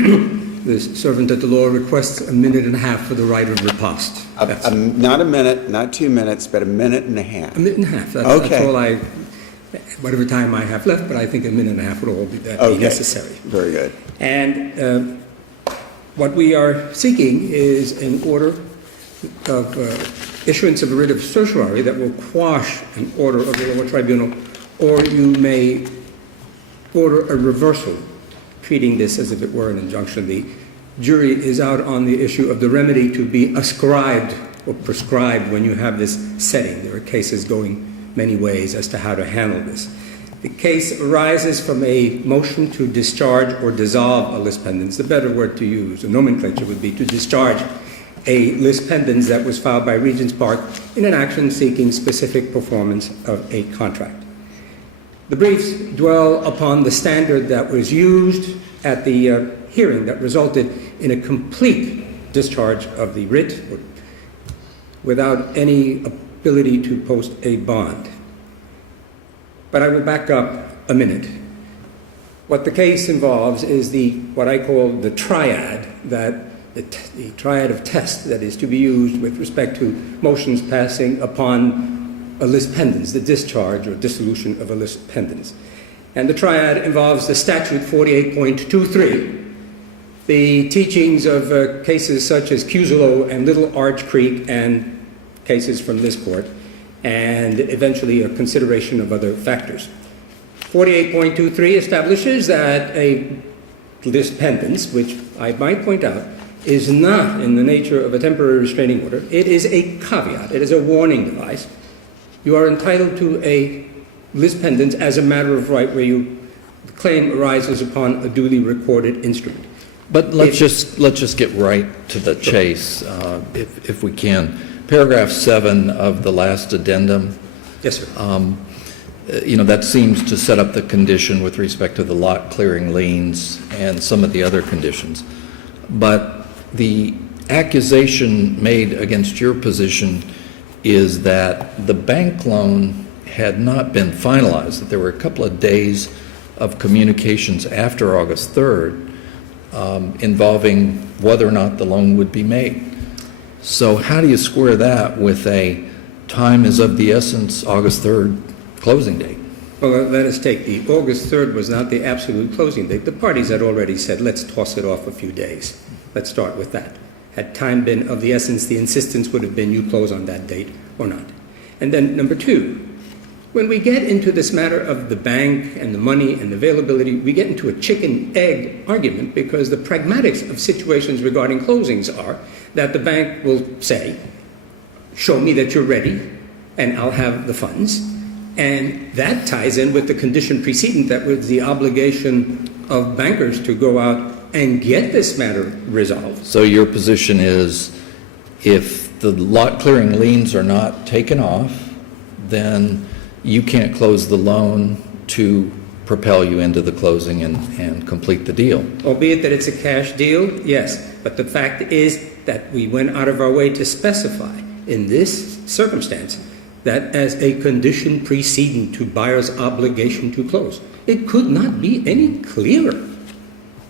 The servant at the law requests a minute and a half for the right of riposte. Not a minute, not 2 minutes, but a minute and a half. A minute and a half. That's all whatever time I have left, but I think a minute and a half would all be necessary. Very good. And what we are seeking is an order of issuance of a writ of certiorari that will quash an order of the lower tribunal, or you may order a reversal, treating this as if it were an injunction. The jury is out on the issue of the remedy to be ascribed or prescribed when you have this setting. There are cases going many ways as to how to handle this. The case arises from a motion to discharge or dissolve a lis pendens. The better word to use, the nomenclature would be to discharge a lis pendens that was filed by Regents Park in an action seeking specific performance of a contract. The briefs dwell upon the standard that was used at the hearing that resulted in a complete discharge of the writ without any ability to post a bond. But I will back up a minute. What the case involves is what I call the triad, the triad of tests that is to be used with respect to motions passing upon a lis pendens, the discharge or dissolution of a lis pendens. And the triad involves the statute 48.23, the teachings of cases such as Cuselo and Little Arch Creek and cases from this court, and eventually a consideration of other factors. 48.23 establishes that a lis pendens, which I might point out, is not in the nature of a temporary restraining order. It is a caveat. It is a warning device. You are entitled to a lis pendens as a matter of right where the claim arises upon a duly recorded instrument. But let's just get right to the chase, if we can. Paragraph 7 of the last addendum. Yes, sir. That seems to set up the condition with respect to the lot clearing liens and some of the other conditions. But the accusation made against your position is that the bank loan had not been finalized, that there were a couple of days of communications after August 3rd involving whether or not the loan would be made. So how do you square that with a time is of the essence August 3rd closing date? Well, let us take the August 3rd was not the absolute closing date. The parties had already said, let's toss it off a few days. Let's start with that. Had time been of the essence, the insistence would have been you close on that date or not. And then number two, when we get into this matter of the bank and the money and availability, we get into a chicken-egg argument because the pragmatics of situations regarding closings are that the bank will say, show me that you're ready and I'll have the funds. And that ties in with the condition precedent that was the obligation of bankers to go out and get this matter resolved. So your position is if the lot clearing liens are not taken off, then you can't close the loan to propel you into the closing and complete the deal. Albeit that it's a cash deal, yes. But the fact is that we went out of our way to specify in this circumstance that as a condition precedent to buyer's obligation to close. It could not be any clearer.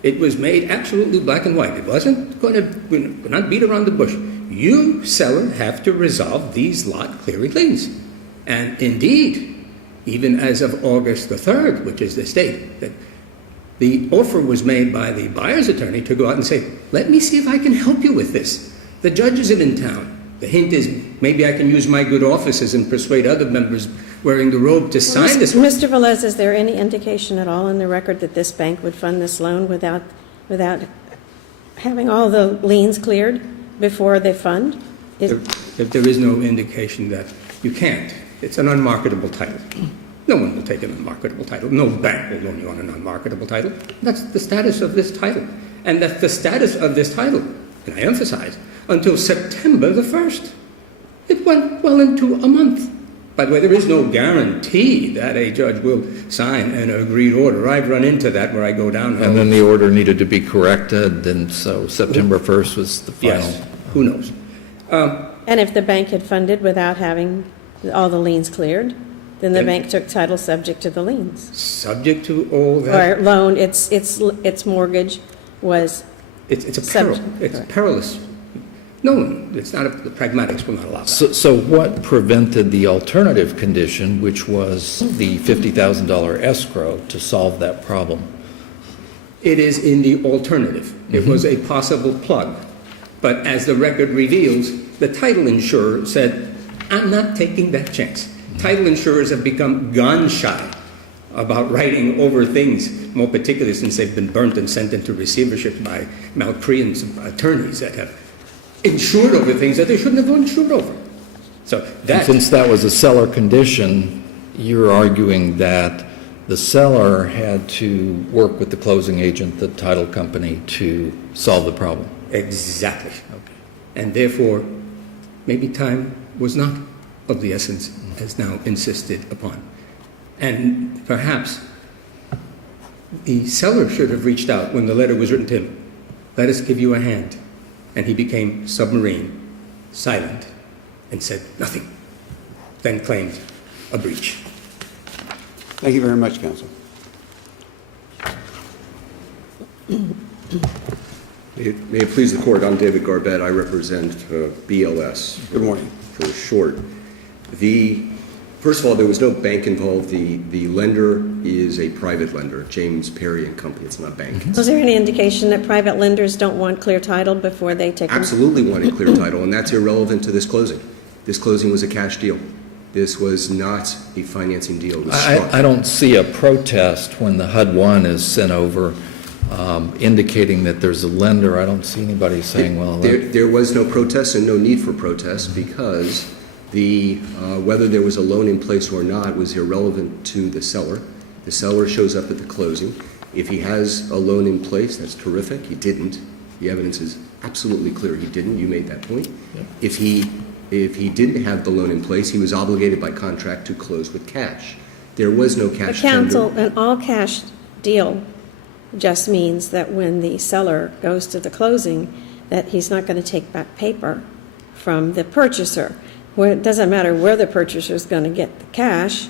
It was made absolutely black and white. It wasn't going to not beat around the bush. You, seller, have to resolve these lot clearing liens. And indeed, even as of August the 3rd, which is this date, that the offer was made by the buyer's attorney to go out and say, let me see if I can help you with this. The judge isn't in town. The hint is maybe I can use my good offices and persuade other members wearing the robe to sign this. Mr. Velez, is there any indication at all in the record that this bank would fund this loan without having all the liens cleared before they fund? There is no indication that you can't. It's an unmarketable title. No one will take an unmarketable title. No bank will loan you on an unmarketable title. That's the status of this title. And that's the status of this title, and I emphasize, until September the 1st. It went well into a month. By the way, there is no guarantee that a judge will sign an agreed order. I've run into that where I go down. And then the order needed to be corrected, and so September 1st was the final. Yes, who knows? And if the bank had funded without having all the liens cleared, then the bank took title subject to the liens. Subject to all that? Or loan, its mortgage was It's a peril. Subject, It's correct. perilous. No, it's not, the pragmatics will not allow that. So what prevented the alternative condition, which was the $50,000 escrow, to solve that problem? It is in the alternative. It was a possible plug. But as the record reveals, the title insurer said, I'm not taking that chance. Title insurers have become gun-shy about writing over things, more particularly since they've been burnt and sent into receivership by malcreant attorneys that have insured over things that they shouldn't have insured over. So And that, since that was a seller condition, you're arguing that the seller had to work with the closing agent, the title company, to solve the problem. exactly. And therefore, maybe time was not of the essence as now insisted upon. And perhaps the seller should have reached out when the letter was written to him. Let us give you a hand. And he became submarine, silent, and said nothing. Then claimed a breach. Thank you very much, counsel. May it please the court, I'm David Garbett. I represent BLS. Good morning. For short. First of all, there was no bank involved. The lender is a private lender, James Perry and Company. It's not a bank. Was there any indication that private lenders don't want clear title before they take them? Absolutely wanted clear title, and that's irrelevant to this closing. This closing was a cash deal. This was not a financing deal. It was struck. I don't see a protest when the HUD-1 is sent over indicating that there's a lender. I don't see anybody saying, well, There was no protest and no need for protest because whether there was a loan in place or not was irrelevant to the seller. The seller shows up at the closing. If he has a loan in place, that's terrific. He didn't. The evidence is absolutely clear he didn't. You made that point. Yeah. If he didn't have the loan in place, he was obligated by contract to close with cash. There was no But cash counsel, tender. an all-cash deal just means that when the seller goes to the closing, that he's not going to take back paper from the purchaser. Where it doesn't matter where the purchaser is going to get the cash.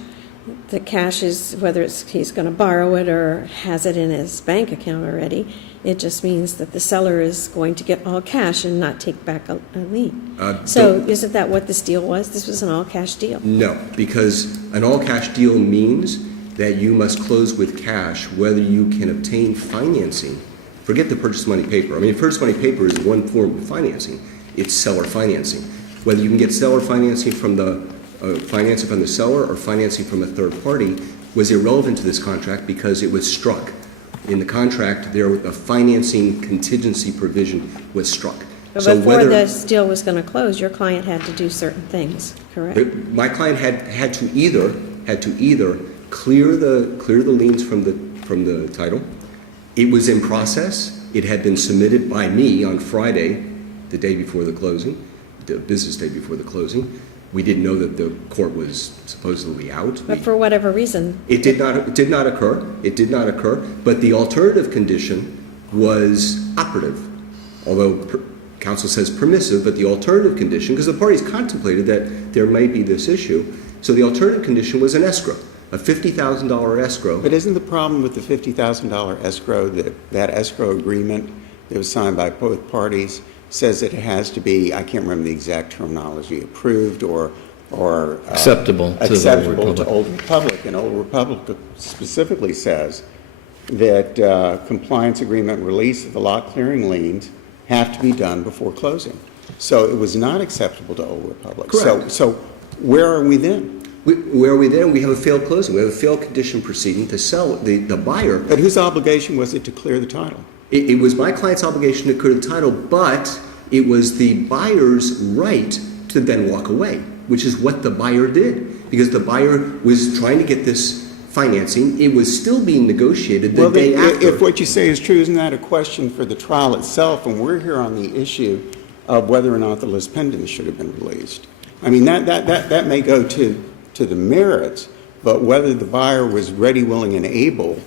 The cash is whether he's going to borrow it or has it in his bank account already. It just means that the seller is going to get all cash and not take back a lien. So isn't that what this deal was? This was an all-cash deal. No, because an all-cash deal means that you must close with cash whether you can obtain financing. Forget the purchase money paper. I mean, purchase money paper is one form of financing. It's seller financing. Whether you can get seller financing from the seller or financing from a third party was irrelevant to this contract because it was struck. In the contract, a financing contingency provision was struck. But So before whether this deal was going to close, your client had to do certain things, correct? my client had to either clear the liens from the title. It was in process. It had been submitted by me on Friday, the day before the closing, the business day before the closing. We didn't know that the court was supposedly out. But for whatever reason, It did not occur. It did not occur. But the alternative condition was operative, although counsel says permissive. But the alternative condition, because the parties contemplated that there might be this issue, so the alternative condition was an escrow, a $50,000 escrow. But isn't the problem with the $50,000 escrow that escrow agreement that was signed by both parties says that it has to be, I can't remember the exact terminology, approved or acceptable to acceptable the to Old Republic. Old Republic. And Old Republic specifically says that compliance agreement release of the lot clearing liens have to be done before closing. So it was not acceptable to Old Republic. Correct. So where are we then? Where are we then? We have a failed closing. We have a failed condition proceeding to sell the buyer. But whose obligation was it to clear the title? It was my client's obligation to clear the title, but it was the buyer's right to then walk away, which is what the buyer did. Because the buyer was trying to get this financing. It was still being negotiated the day after. If what you say is true, isn't that a question for the trial itself? And we're here on the issue of whether or not the lis pendens should have been released. I mean, that may go to the merits, but whether the buyer was ready, willing, and able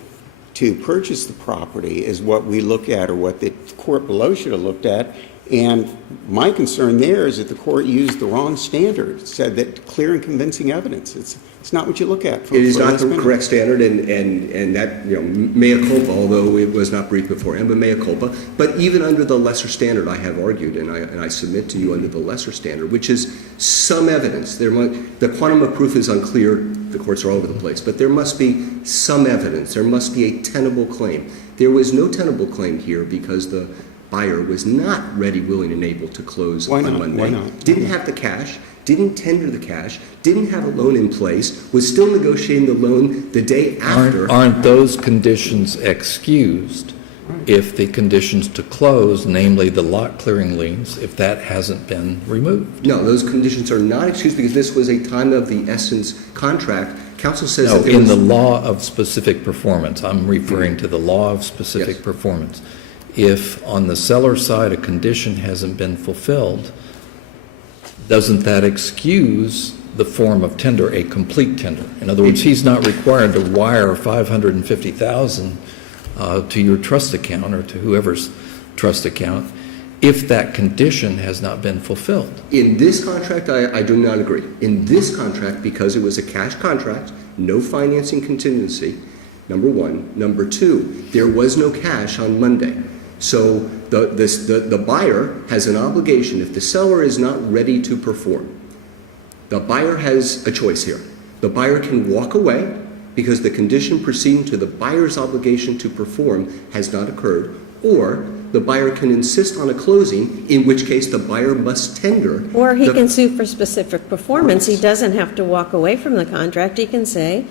to purchase the property is what we look at, or what the court below should have looked at. And my concern there is that the court used the wrong standard. It said that clear and convincing evidence. It's not what you look at. It is not the correct standard, and that, mea culpa, although it was not briefed beforehand, but mea culpa. But even under the lesser standard, I have argued, and I submit to you under the lesser standard, which is some evidence. The quantum of proof is unclear. The courts are all over the place. But there must be some evidence. There must be a tenable claim. There was no tenable claim here because the buyer was not ready, willing, and able to close on Monday. Why not? Didn't have the cash, didn't tender the cash, didn't have a loan in place, was still negotiating the loan the day after. Aren't those conditions excused if the conditions to close, namely the lot clearing liens, if that hasn't been removed? No, those conditions are not excused because this was a time of the essence contract. Counsel says No, that there in was... the law of specific performance. I'm referring to the law of specific Yes. performance. If on the seller side a condition hasn't been fulfilled, doesn't that excuse the form of tender, a complete tender? In other words, he's not required to wire $550,000 to your trust account or to whoever's trust account if that condition has not been fulfilled. In this contract, I do not agree. In this contract, because it was a cash contract, no financing contingency, number one. Number two, there was no cash on Monday. So the buyer has an obligation. If the seller is not ready to perform, the buyer has a choice here. The buyer can walk away because the condition preceding to the buyer's obligation to perform has not occurred, or the buyer can insist on a closing, in which case the buyer must tender. Or he can sue for specific performance. He doesn't have to walk away from the contract. He can say,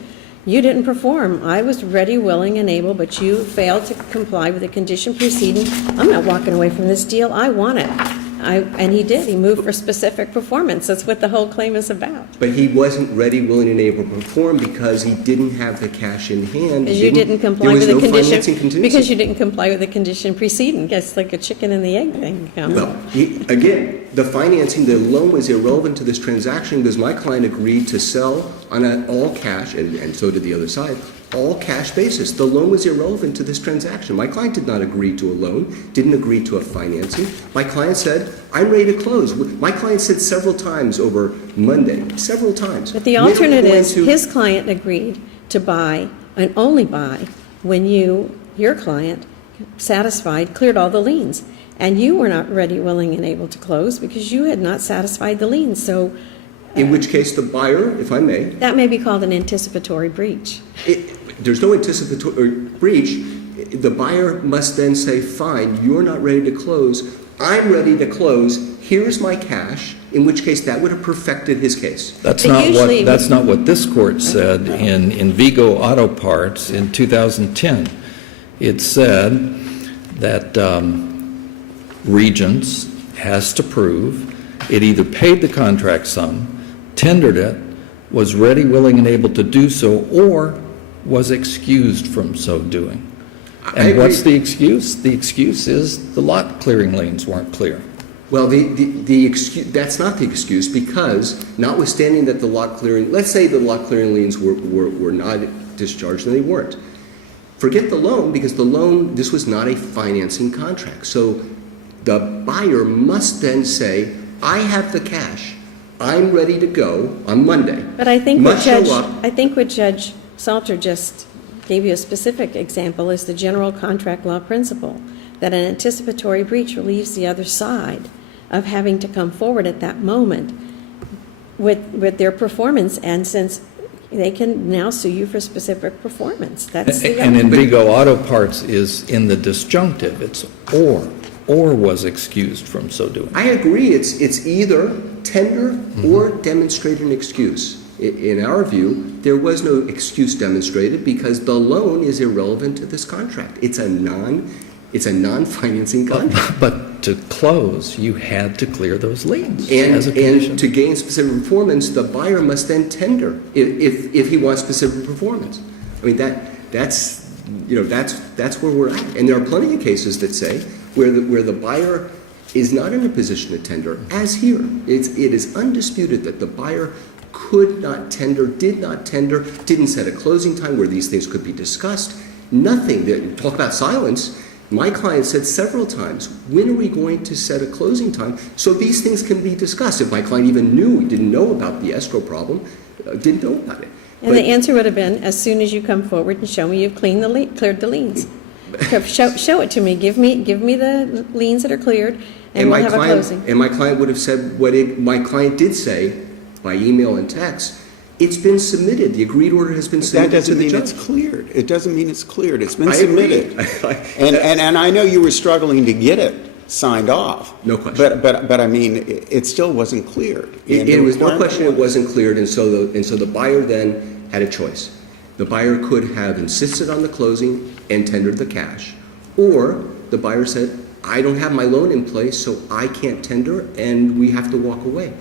you didn't perform. I was ready, willing, and able, but you failed to comply with the condition preceding. I'm not walking away from this deal. I want it. And he did. He moved for specific performance. That's what the whole claim is about. But he wasn't ready, willing, and able to perform because he didn't have the cash in hand. Because you didn't comply with the There was no financing condition. contingency. Because you didn't comply with the condition preceding. It's like a chicken and the egg thing. Well, again, the financing, the loan was irrelevant to this transaction because my client agreed to sell on an all cash, and so did the other side, all cash basis. The loan was irrelevant to this transaction. My client did not agree to a loan, didn't agree to a financing. My client said, I'm ready to close. My client said several times over Monday, several times. But the alternate is his client agreed to buy and only buy when your client, satisfied, cleared all the liens. And you were not ready, willing, and able to close because you had not satisfied the liens. So in which case the buyer, if I may. That may be called an anticipatory breach. There's no anticipatory breach. The buyer must then say, fine, you're not ready to close. I'm ready to close. Here's my cash, in which case that would have perfected his case. That's not what this court said in Vigo Auto Parts in 2010. It said that Regents has to prove it either paid the contract sum, tendered it, was ready, willing, and able to do so, or was excused from so doing. And what's the excuse? The excuse is the lot clearing liens weren't clear. Well, the excuse, that's not the excuse because notwithstanding that the lot clearing, let's say the lot clearing liens were not discharged and they weren't. Forget the loan because the loan, this was not a financing contract. So the buyer must then say, I have the cash. I'm ready to go on Monday. But I think what Judge Salter just gave you a specific example is the general contract law principle that an anticipatory breach relieves the other side of having to come forward at that moment with their performance, and since they can now sue you for specific performance. That's the and in Vigo Auto Parts is in the disjunctive. It's or was excused from so doing. I agree. It's either tender or demonstrate an excuse. In our view, there was no excuse demonstrated because the loan is irrelevant to this contract. It's a non-financing contract. But to close, you had to clear those liens And as a condition. to gain specific performance, the buyer must then tender if he wants specific performance. I mean that's where we're at. And there are plenty of cases that say where the buyer is not in a position to tender, as here. It is undisputed that the buyer could not tender, did not tender, didn't set a closing time where these things could be discussed. Nothing. Talk about silence. My client said several times, when are we going to set a closing time so these things can be discussed? If my client even didn't know about the escrow problem, didn't know about it. And the answer would have been, as soon as you come forward and show me you've cleared the liens. Show it to me. Give me the liens that are cleared, and we'll have a closing. And my client would have said my client did say by email and text, it's been submitted. The agreed order has been That submitted to doesn't the mean judge. it's cleared. It doesn't mean it's cleared. It's been I agree. submitted. And I know you were struggling to get it signed off. No question. But I mean, it still wasn't cleared. And It the was no requirement question it wasn't cleared, and so the buyer then had a choice. The buyer could have insisted on the closing and tendered the cash, or the buyer said, I don't have my loan in place, so I can't tender, and we have to walk away.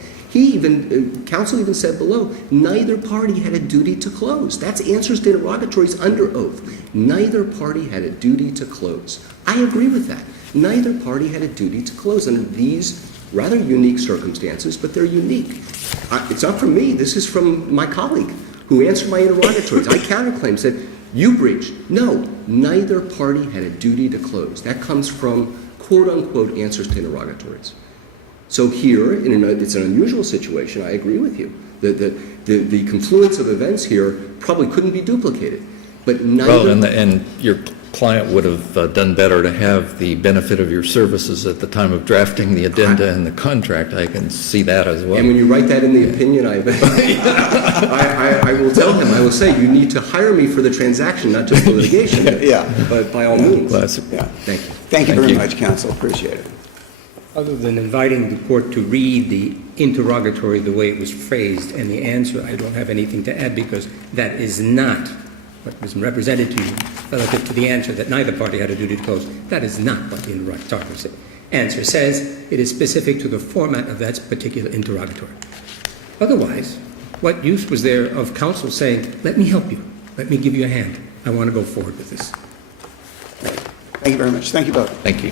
Counsel even said below, neither party had a duty to close. That's answers to interrogatories under oath. Neither party had a duty to close. I agree with that. Neither party had a duty to close under these rather unique circumstances, but they're unique. It's not from me. This is from my colleague who answered my interrogatories. I counterclaimed, said, you breached. No, neither party had a duty to close. That comes from quote-unquote answers to interrogatories. So here, it's an unusual situation. I agree with you. The confluence of events here probably couldn't be duplicated. But neither... Well, and your client would have done better to have the benefit of your services at the time of drafting the addenda and the contract. I can see that as well. And when you write that in the opinion, I will tell him, I will say, you need to hire me for the transaction, not just the litigation. Yeah. But by all means. Classic. Yeah. Thank you. Thank you Thank very you. much, counsel. Appreciate it. Other than inviting the court to read the interrogatory the way it was phrased and the answer, I don't have anything to add because that is not what was represented to you relative to the answer that neither party had a duty to close. That is not what the interrogatory answer says. It is specific to the format of that particular interrogatory. Otherwise, what use was there of counsel saying, let me help you, let me give you a hand, I want to go forward with this. Thank you very much. Thank you both. Thank you.